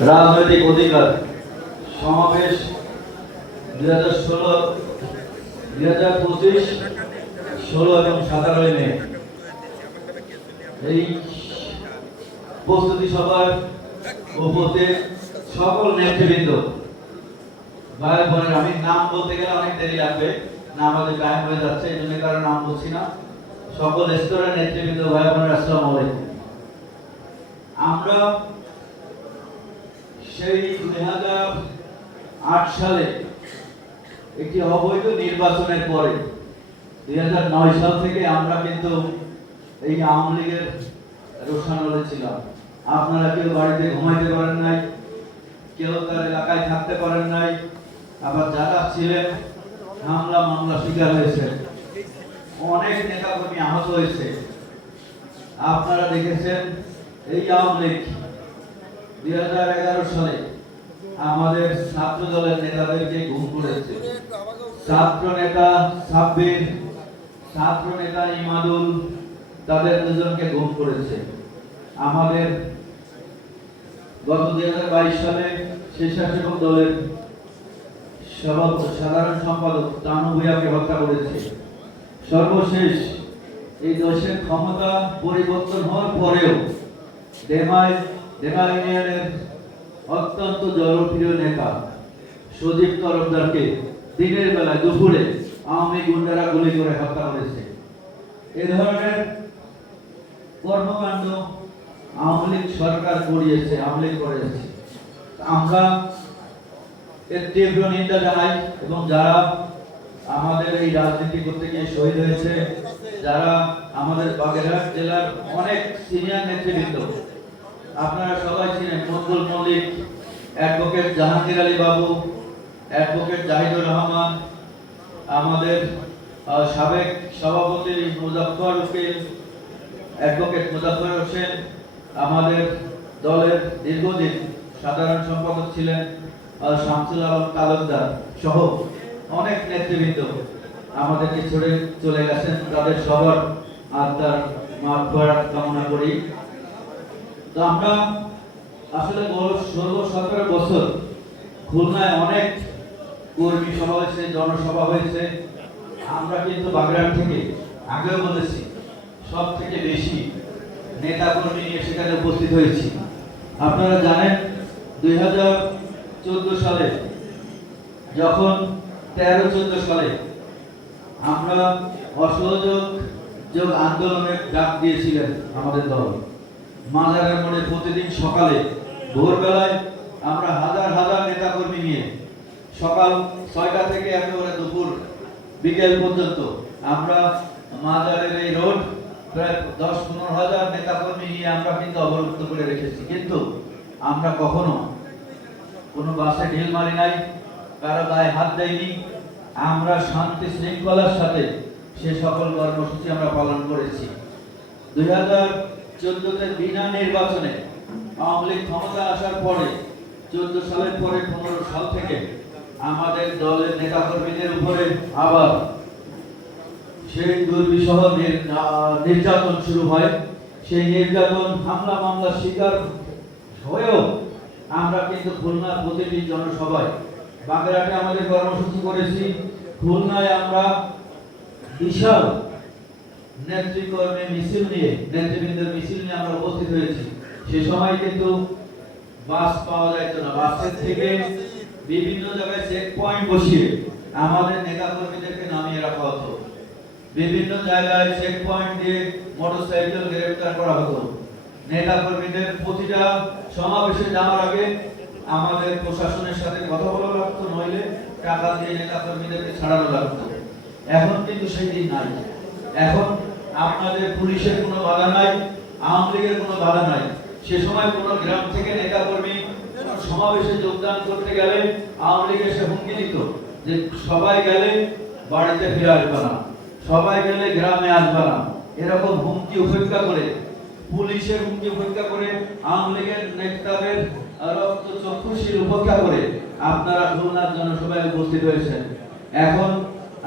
রাজনৈতিক অধিকার সমাবেশ 2016, 2025, 16 এবং 17 মে এই প্রস্তুতি সভার উপস্থিত সকল নেতৃবৃন্দ, ভাই বোনের, আমি নাম বলতে গেলে অনেক দেরি লাগবে, না আমাদের টাইম হয়ে যাচ্ছে, এই জন্য কারো নাম বলছি না। সকল স্তরের নেতৃবৃন্দ, ভাই বোনের, আসসালামু আলাইকুম। আমরা সেই 2008 সালে একটি অবৈধ নির্বাচনের পরে 2009 সাল থেকে আমরা কিন্তু এই আওয়ামী লীগের রোশানলে ছিলাম। আপনারা কেউ বাড়িতে ঘুমাইতে পারেন নাই, কেউ তার এলাকায় থাকতে পারেন নাই, আবার যারা ছিলেন হামলা মামলা শিকার হয়েছে, অনেক নেতা কর্মী আহত হয়েছে। আপনারা দেখেছেন এই আওয়ামী লীগ 2011 সালে আমাদের ছাত্র দলের নেতাদেরকে গুম করেছে। ছাত্র নেতা সাব্বির, ছাত্র নেতা ইমাদুল, তাদের দুজনকে গুম করেছে। আমাদের গত 2022 সালে স্বেচ্ছাসেবক দলের সাধারণ সম্পাদক তানু ভূঁইয়াকে হত্যা করেছে। সর্বশেষ এই দেশের ক্ষমতা পরিবর্তন হওয়ার পরেও দেমাই ইউনিয়নের অত্যন্ত জনপ্রিয় নেতা সজীব তরফদারকে দিনের বেলায় দুপুরে আওয়ামী গুন্ডারা গুলি করে হত্যা করেছে। এ ধরনের কর্মকাণ্ড আওয়ামী লীগ সরকার করিয়েছে, আওয়ামী লীগ করেছে। আমরা এর তীব্র নিন্দা জানাই, এবং যারা আমাদের এই রাজনীতি করতে গিয়ে শহীদ হয়েছে, যারা আমাদের বাগেরহাট জেলার অনেক সিনিয়র নেতৃবৃন্দ, আপনারা সবাই ছিলেন, মকবুল মল্লিক, অ্যাডভোকেট জাহাঙ্গীর আলী বাবু, অ্যাডভোকেট জাহিদুর রহমান, আমাদের সাবেক সভাপতি মুজাফফর উকিল, অ্যাডভোকেট মুজাফফর হোসেন, আমাদের দলের দীর্ঘদিন সাধারণ সম্পাদক ছিলেন শামসুল আলম তালুকদার সহ অনেক নেতৃবৃন্দ আমাদেরকে ছেড়ে চলে গেছেন। তাদের সবার আত্মার মাগফিরাত কামনা করি। তো আমরা আসলে 16-17 বছর খুলনায় অনেক কর্মী সভা হয়েছে, জনসভা হয়েছে। আমরা কিন্তু বাগেরহাট থেকে আগেও বলেছি সব থেকে বেশি নেতা কর্মী নিয়ে সেখানে উপস্থিত হয়েছি। আপনারা জানেন 2014 সালে যখন 13-14 সালে আমরা অসহযোগ আন্দোলনের ডাক দিয়েছিলেন আমাদের দল, মাজারের মোড়ে প্রতিদিন সকালে ভোরবেলায় আমরা হাজার হাজার নেতা কর্মী নিয়ে সকাল 6টা থেকে একেবারে দুপুর বিকেল পর্যন্ত আমরা মাজারের এই রোড প্রায় 10-15 হাজার নেতা কর্মী নিয়ে আমরা কিন্তু অবরুদ্ধ করে রেখেছি। কিন্তু আমরা কখনো কোনো বাসে ঢিল মারি নাই, কারো গায়ে হাত দেয়নি। আমরা শান্তি শৃঙ্খলার সাথে সে সকল কর্মসূচি আমরা পালন করেছি। 2014-তে বিনা নির্বাচনে আওয়ামী লীগ ক্ষমতা আসার পরে 14 সালের পরে 15 সাল থেকে আমাদের দলের নেতা কর্মীদের উপরে আবার সেই দুর্বিষহ নির্যাতন শুরু হয়। সেই নির্যাতন, হামলা মামলার শিকার হয়েও আমরা কিন্তু খুলনার প্রতিটি জনসভায়, বাগেরহাটে আমাদের কর্মসূচি করেছি, খুলনায় আমরা বিশাল নেতৃকর্মী মিছিল নিয়ে, নেতৃবৃন্দের মিছিল নিয়ে আমরা উপস্থিত হয়েছি। সে সময় কিন্তু বাস পাওয়া যাইতো না, বাসের থেকে বিভিন্ন জায়গায় চেক পয়েন্ট বসিয়ে আমাদের নেতা কর্মীদেরকে নামিয়ে রাখা হতো। বিভিন্ন জায়গায় চেক পয়েন্ট দিয়ে মোটরসাইকেল গ্রেফতার করা হতো। নেতা কর্মীদের প্রতিটা সমাবেশে যাওয়ার আগে আমাদের প্রশাসনের সাথে কথা বলা লাগতো, নইলে টাকা দিয়ে নেতা কর্মীদেরকে ছাড়ানো লাগতো। এখন কিন্তু সেই দিন নাই। এখন আপনাদের পুলিশের কোনো বাধা নাই, আওয়ামী লীগের কোনো বাধা নাই। সে সময় কোনো গ্রাম থেকে নেতা কর্মী সমাবেশে যোগদান করতে গেলে আওয়ামী লীগ এসে হুমকি দিত যে সবাই গেলে বাড়িতে ফিরে আসবে না, সবাই গেলে গ্রামে আসবে না। এরকম হুমকি উপেক্ষা করে, পুলিশের হুমকি উপেক্ষা করে, আওয়ামী লীগের নেতাদের রক্ত চক্ষুশীল উপেক্ষা করে আপনারা খুলনার জনসভায় উপস্থিত হয়েছেন। এখন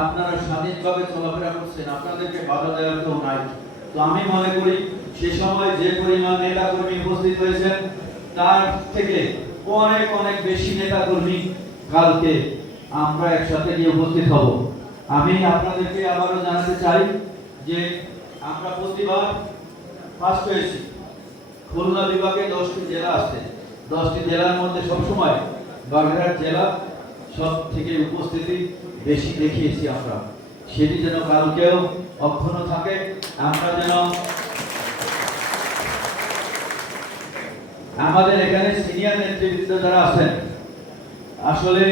আপনারা স্বাধীনভাবে চলাফেরা করছেন, আপনাদেরকে বাধা দেওয়ার কেউ নাই। তো আমি মনে করি সে সময় যে পরিমাণ নেতা কর্মী উপস্থিত হয়েছেন তার থেকে অনেক অনেক বেশি নেতা কর্মী কালকে আমরা একসাথে গিয়ে উপস্থিত হব। আমি আপনাদেরকে আবারও জানাতে চাই যে আমরা প্রতিবার ফার্স্ট হয়েছি। খুলনা বিভাগে 10টি জেলা আছে, 10টি জেলার মধ্যে সবসময় বাগেরহাট জেলা সব থেকে উপস্থিতি বেশি দেখিয়েছি আমরা। সেটি যেন কালকেও অক্ষুণ্ণ থাকে। আমরা যেন আমাদের এখানে সিনিয়র নেতৃবৃন্দ যারা আছেন, আসলে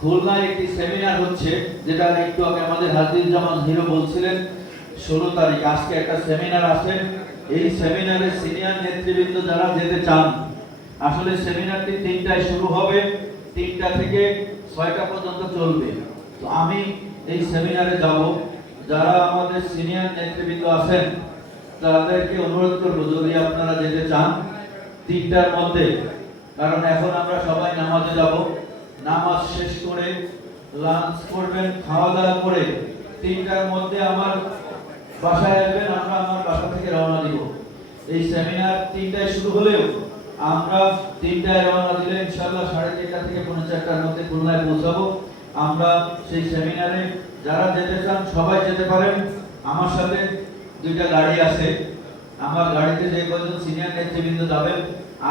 খুলনায় একটি সেমিনার হচ্ছে, যেটা একটু আগে আমাদের হাজিরুজ্জামান হিরো বলছিলেন 16 তারিখ আজকে একটা সেমিনার আছে। এই সেমিনারে সিনিয়র নেতৃবৃন্দ যারা যেতে চান, আসলে সেমিনারটি 3টায় শুরু হবে, 3টা থেকে 6টা পর্যন্ত চলবে। তো আমি এই সেমিনারে যাব। যারা আমাদের সিনিয়র নেতৃবৃন্দ আছেন তাদেরকে অনুরোধ করব, যদি আপনারা যেতে চান 3টার মধ্যে, কারণ এখন আমরা সবাই নামাজে যাব। নামাজ শেষ করে লাঞ্চ করবেন, খাওয়া দাওয়া করে 3টার মধ্যে আমার বাসায় আসবেন। আমরা আমার বাসা থেকে রওনা দিব। এই সেমিনার 3টায় শুরু হলেও আমরা 3টায় রওনা দিলে ইনশাআল্লাহ 3:30 থেকে 4:45টার মধ্যে খুলনায় পৌঁছাবো। আমরা সেই সেমিনারে যারা যেতে চান সবাই যেতে পারেন। আমার সাথে 2টা গাড়ি আছে। আমার গাড়িতে যে কজন সিনিয়র নেতৃবৃন্দ যাবেন,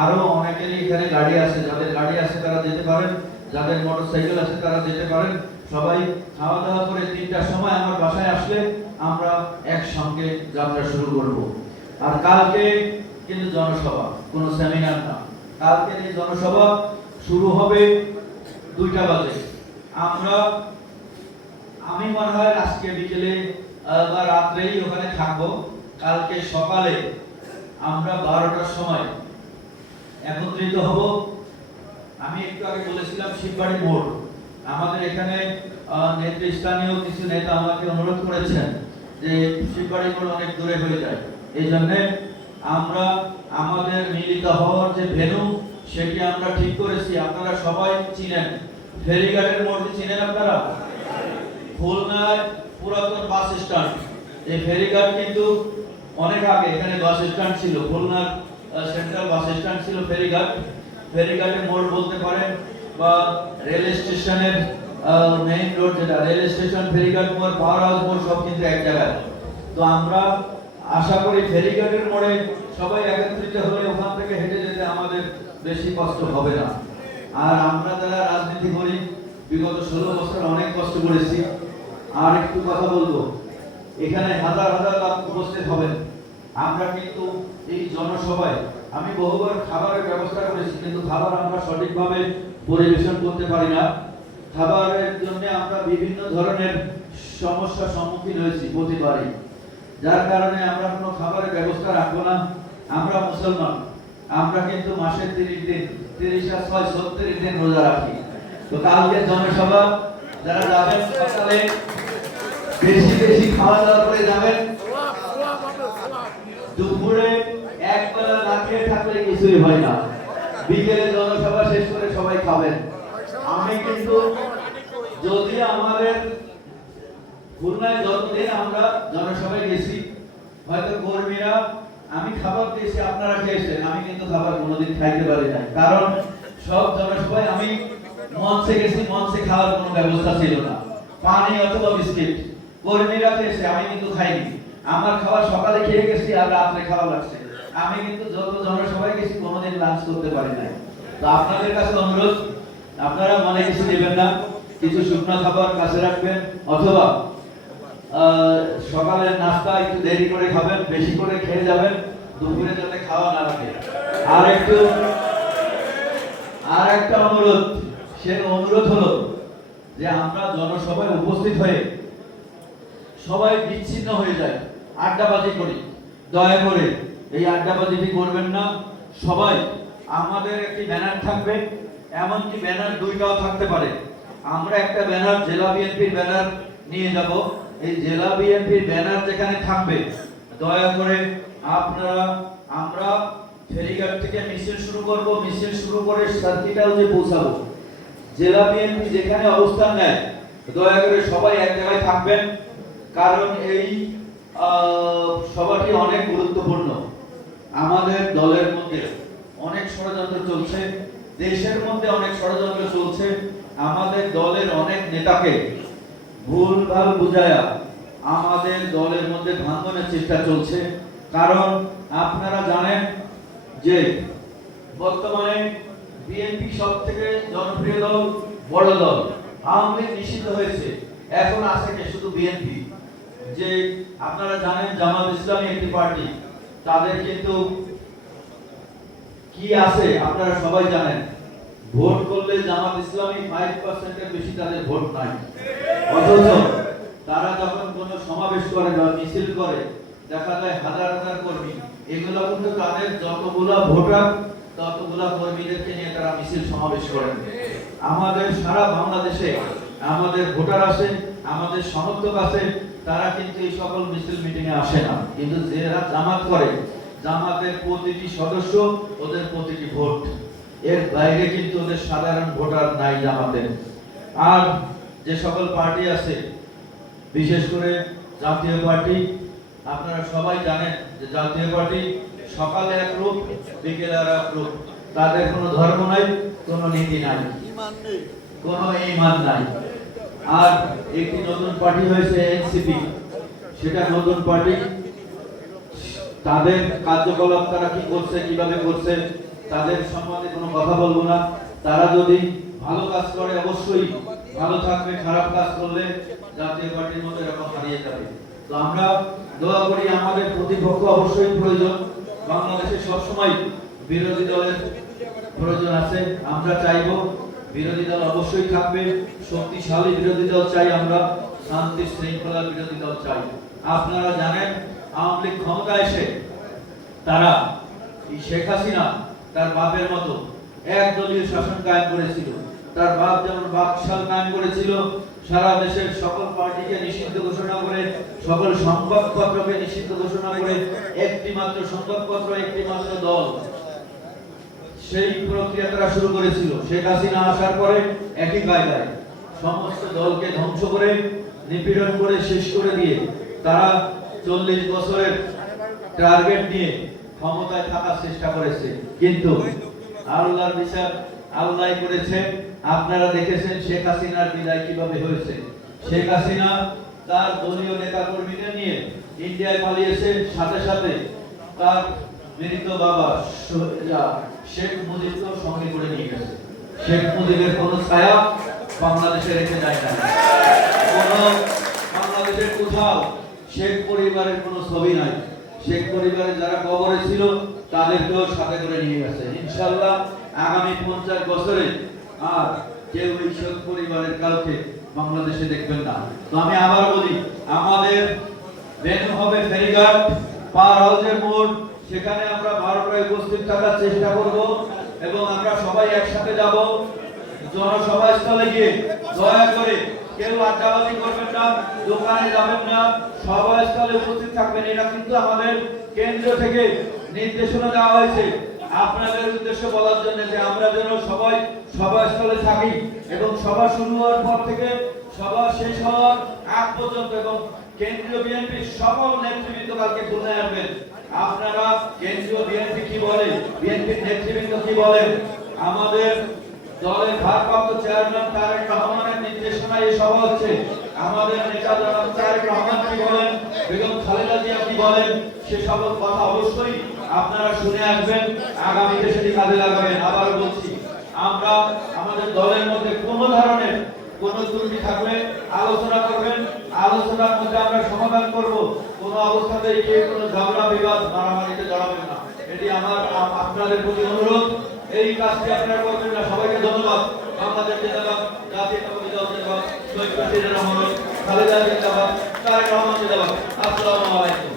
আরো অনেকেরই এখানে গাড়ি আছে। যাদের গাড়ি আছে তারা যেতে পারেন, যাদের মোটরসাইকেল আছে তারা যেতে পারেন। সবাই খাওয়া দাওয়া করে 3টার সময় আমার বাসায় আসলে আমরা একসঙ্গে যাত্রা শুরু করব। আর কালকে কিন্তু জনসভা, কোনো সেমিনার না। কালকে এই জনসভা শুরু হবে 2টা বাজে। আমি মনে হয় আজকে বিকেলে বা রাত্রেই ওখানে থাকবো। কালকে সকালে আমরা 12টার সময় একত্রিত হব। আমি একটু আগে বলেছিলাম শিববাড়ি মোড়। আমাদের এখানে নেতৃস্থানীয় কিছু নেতা আমাকে অনুরোধ করেছেন যে শিববাড়ি মোড় অনেক দূরে হয়ে যায়, এই জন্য আমরা আমাদের মিলিত হওয়ার যে ভেন্যু সেটি আমরা ঠিক করেছি। আপনারা সবাই চিনেন ফেরিঘাটের মোড়, চিনেন আপনারা? খুলনার পুরাতন বাস স্ট্যান্ড। এই ফেরিঘাট কিন্তু অনেক আগে এখানে বাস স্ট্যান্ড ছিল। খুলনার সেন্ট্রাল বাস স্ট্যান্ড ছিল ফেরিঘাট। ফেরিঘাটের মোড় বলতে পারেন, বা রেল স্টেশনের মেইন রোড, যেটা রেল স্টেশন, ফেরিঘাট মোড়, পাওয়ার হাউস মোড় সব কিন্তু এক জায়গায়। তো আমরা আশা করি ফেরিঘাটের মোড়ে সবাই একত্রিত হলে ওখান থেকে হেঁটে যেতে আমাদের বেশি কষ্ট হবে না। আর আমরা যারা রাজনীতি করি বিগত 16 বছর অনেক কষ্ট করেছি। আর একটু কথা বলবো, এখানে হাজার হাজার লোক উপস্থিত হবেন। আমরা কিন্তু এই জনসভায় আমি বহুবার খাবারের ব্যবস্থা করেছি, কিন্তু খাবার আমরা সঠিকভাবে পরিবেশন করতে পারি না। খাবারের জন্য আমরা বিভিন্ন ধরনের সমস্যার সম্মুখীন হয়েছি প্রতিবারই, যার কারণে আমরা কোনো খাবারের ব্যবস্থা রাখবো না। আমরা মুসলমান, আমরা কিন্তু মাসে 30 দিন, 30 আর 6 36 দিন রোজা রাখি। তো কালকে জনসভা যারা যাবেন সকালে বেশি বেশি খাওয়া দাওয়া করে যাবেন। দুপুরে একবেলা না খেয়ে থাকলে কিছুই হয় না। বিকেলে জনসভা শেষ করে সবাই খাবেন। আমি কিন্তু যদি আমাদের খুলনায় যতদিন আমরা জনসভায় গেছি, হয়তো কর্মীরা আমি খাবার দিয়েছি, আপনারা খেয়েছেন, আমি কিন্তু খাবার কোনোদিন খাইতে পারি না। কারণ সব জনসভায় আমি মঞ্চে গেছি, মঞ্চে খাওয়ার কোনো ব্যবস্থা ছিল না, পানি অথবা বিস্কিট। কর্মীরা খেয়েছে, আমি কিন্তু খাইনি। আমার খাওয়া সকালে খেয়ে গেছি আর রাত্রে খাওয়া লাগছে। আমি কিন্তু যত জনসভায় গেছি কোনোদিন লাঞ্চ করতে পারি নাই। তো আপনাদের কাছে অনুরোধ, আপনারা মনে কিছু নেবেন না, কিছু শুকনো খাবার কাছে রাখবেন, অথবা সকালের নাস্তা একটু দেরি করে খাবেন, বেশি করে খেয়ে যাবেন, দুপুরে যাতে খাওয়া না লাগে। আর একটা অনুরোধ, সে অনুরোধ হলো যে আমরা জনসভায় উপস্থিত হয়ে সবাই বিচ্ছিন্ন হয়ে যায়, আড্ডাবাজি করি। দয়া করে এই আড্ডাবাজিটি করবেন না। সবাই, আমাদের একটি ব্যানার থাকবে, এমনকি ব্যানার 2টাও থাকতে পারে। আমরা একটা ব্যানার জেলা বিএনপির ব্যানার নিয়ে যাব। এই জেলা বিএনপির ব্যানার যেখানে থাকবে, দয়া করে আপনারা, আমরা ফেরিঘাট থেকে মিছিল শুরু করব, মিছিল শুরু করে সার্কিট হাউসে পৌঁছাবো। জেলা বিএনপি যেখানে অবস্থান নেয়, দয়া করে সবাই এক জায়গায় থাকবেন, কারণ এই সভাটি অনেক গুরুত্বপূর্ণ। আমাদের দলের মধ্যে অনেক ষড়যন্ত্র চলছে, দেশের মধ্যে অনেক ষড়যন্ত্র চলছে। আমাদের দলের অনেক নেতাকে ভুলভাল বুঝায়া আমাদের দলের মধ্যে ভাঙনের চেষ্টা চলছে। কারণ আপনারা জানেন যে বর্তমানে বিএনপি সব থেকে জনপ্রিয় দল, বড় দল। আওয়ামী লীগ নিষিদ্ধ হয়েছে, এখন আছে কে? শুধু বিএনপি। যে আপনারা জানেন জামাত ইসলামী একটি পার্টি, তাদের কিন্তু কি আছে আপনারা সবাই জানেন। ভোট করলে জামাত ইসলামী 5% এর বেশি তাদের ভোট নাই। অথচ তারা যখন কোনো সমাবেশ করে বা মিছিল করে, দেখা যায় হাজার হাজার কর্মী। এগুলো কিন্তু তাদের যতগুলা ভোটার ততগুলা কর্মীদেরকে নিয়ে তারা মিছিল সমাবেশ করেন। আমাদের সারা বাংলাদেশে আমাদের ভোটার আছে, আমাদের সমর্থক আছে, তারা কিন্তু এই সকল মিছিল মিটিং এ আসে না। কিন্তু যারা জামাত করে, জামাতের প্রতিটি সদস্য, ওদের প্রতিটি ভোট, এর বাইরে কিন্তু ওদের সাধারণ ভোটার নাই জামাতের। আর যে সকল পার্টি আছে, বিশেষ করে জাতীয় পার্টি, আপনারা সবাই জানেন যে জাতীয় পার্টি সকালে এক রূপ, বিকেলে আর এক রূপ। তাদের কোনো ধর্ম নাই, কোনো নীতি নাই, কোনো ঈমান নাই। আর একটি নতুন পার্টি হয়েছে এনসিপি, সেটা নতুন পার্টি। তাদের কার্যকলাপ তারা কি করছে, কিভাবে করছে, তাদের সম্বন্ধে কোনো কথা বলবো না। তারা যদি ভালো কাজ করে অবশ্যই ভালো থাকবে, খারাপ কাজ করলে জাতীয় পার্টির মধ্যে এরকম হারিয়ে যাবে। তো আমরা দোয়া করি, আমাদের প্রতিপক্ষ অবশ্যই প্রয়োজন। বাংলাদেশে সবসময় বিরোধী দলের প্রয়োজন আছে। আমরা চাইব বিরোধী দল অবশ্যই থাকবে, শক্তিশালী বিরোধী দল চাই আমরা, শান্তি শৃঙ্খলা বিরোধী দল চাই। আপনারা জানেন আওয়ামী লীগ ক্ষমতা এসে তারা শেখ হাসিনা তার বাপের মতো একদলীয় শাসন কায়েম করেছিল। তার বাপ যেমন বাকশাল কায়েম করেছিল, সারা দেশের সকল পার্টিকে নিষিদ্ধ ঘোষণা করে, সকল সংবাদপত্রকে নিষিদ্ধ ঘোষণা করে, একটি মাত্র সংবাদপত্র, একটি মাত্র দল, সেই প্রক্রিয়া তারা শুরু করেছিল। শেখ হাসিনা আসার পরে একই কায়দায় সমস্ত দলকে ধ্বংস করে, নিপীড়ন করে, শেষ করে দিয়ে তারা 40 বছরের টার্গেট নিয়ে ক্ষমতায় থাকার চেষ্টা করেছে। কিন্তু আল্লাহর বিচার আল্লাহই করেছে। আপনারা দেখেছেন শেখ হাসিনার বিদায় কিভাবে হয়েছে। শেখ হাসিনা তার দলীয় নেতা কর্মীদের নিয়ে ইন্ডিয়ায় পালিয়েছে, সাথে সাথে তার মৃত বাবা শেখ মুজিবকেও সঙ্গে করে নিয়ে গেছে। শেখ মুজিবের কোনো ছায়া বাংলাদেশে রেখে যায় না। কোনো বাংলাদেশের কোথাও শেখ পরিবারের কোনো ছবি নাই। শেখ পরিবারের যারা কবরে ছিল তাদেরকেও সাথে করে নিয়ে গেছে। ইনশাআল্লাহ আগামী 50 বছরে আর কেউ এই শেখ পরিবারের কাউকে বাংলাদেশে দেখবেন না। তো আমি আবার বলি, আমাদের ভেন্যু হবে ফেরিঘাট, পার হাউসের মোড়। সেখানে আমরা 12টায় উপস্থিত থাকার চেষ্টা করব এবং আমরা সবাই একসাথে যাব জনসভাস্থলে গিয়ে। দয়া করে কেউ আড্ডাবাজি করবেন না, দোকানে যাবেন না, সভাস্থলে উপস্থিত থাকবেন। এটা কিন্তু আমাদের কেন্দ্র থেকে নির্দেশনা দেওয়া হয়েছে আপনাদের উদ্দেশ্যে বলার জন্য, যে আমরা যেন সবাই সভাস্থলে থাকি এবং সভা শুরু হওয়ার পর থেকে সভা শেষ হওয়ার আগ পর্যন্ত, এবং কেন্দ্রীয় বিএনপির সকল নেতৃবৃন্দ কালকে খুলনায় আসবেন। আপনারা কেন্দ্রীয় বিএনপি কি বলে, বিএনপির নেতৃবৃন্দ কি বলেন, আমাদের দলের ভারপ্রাপ্ত চেয়ারম্যান তারেক রহমানের নির্দেশনায় এই সভা হচ্ছে। আমাদের নেতা জনাব তারেক রহমান কি বলেন, বেগম খালেদা জিয়া কি বলেন, সে সকল কথা অবশ্যই আপনারা শুনে আসবেন, আগামীতে সেটি কাজে লাগাবেন। আবার বলছি, আমরা আমাদের দলের মধ্যে কোনো ধরনের কোন ত্রুটি থাকলে আলোচনা করবেন, আলোচনার মধ্যে আমরা সমাধান করব। কোনো অবস্থাতেই কেউ কোনো ঝগড়া বিবাদ মারামারিতে জড়াবেন না, এটি আমার আপনাদের প্রতি অনুরোধ। এই কাজটি আপনারা করবেন না। সবাইকে ধন্যবাদ। বাংলাদেশ জিন্দাবাদ, জাতীয়তাবাদী দল জিন্দাবাদ, শহীদ প্রেসিডেন্ট রহমান, খালেদা জিন্দাবাদ, তারেক রহমান জিন্দাবাদ। আসসালামু আলাইকুম।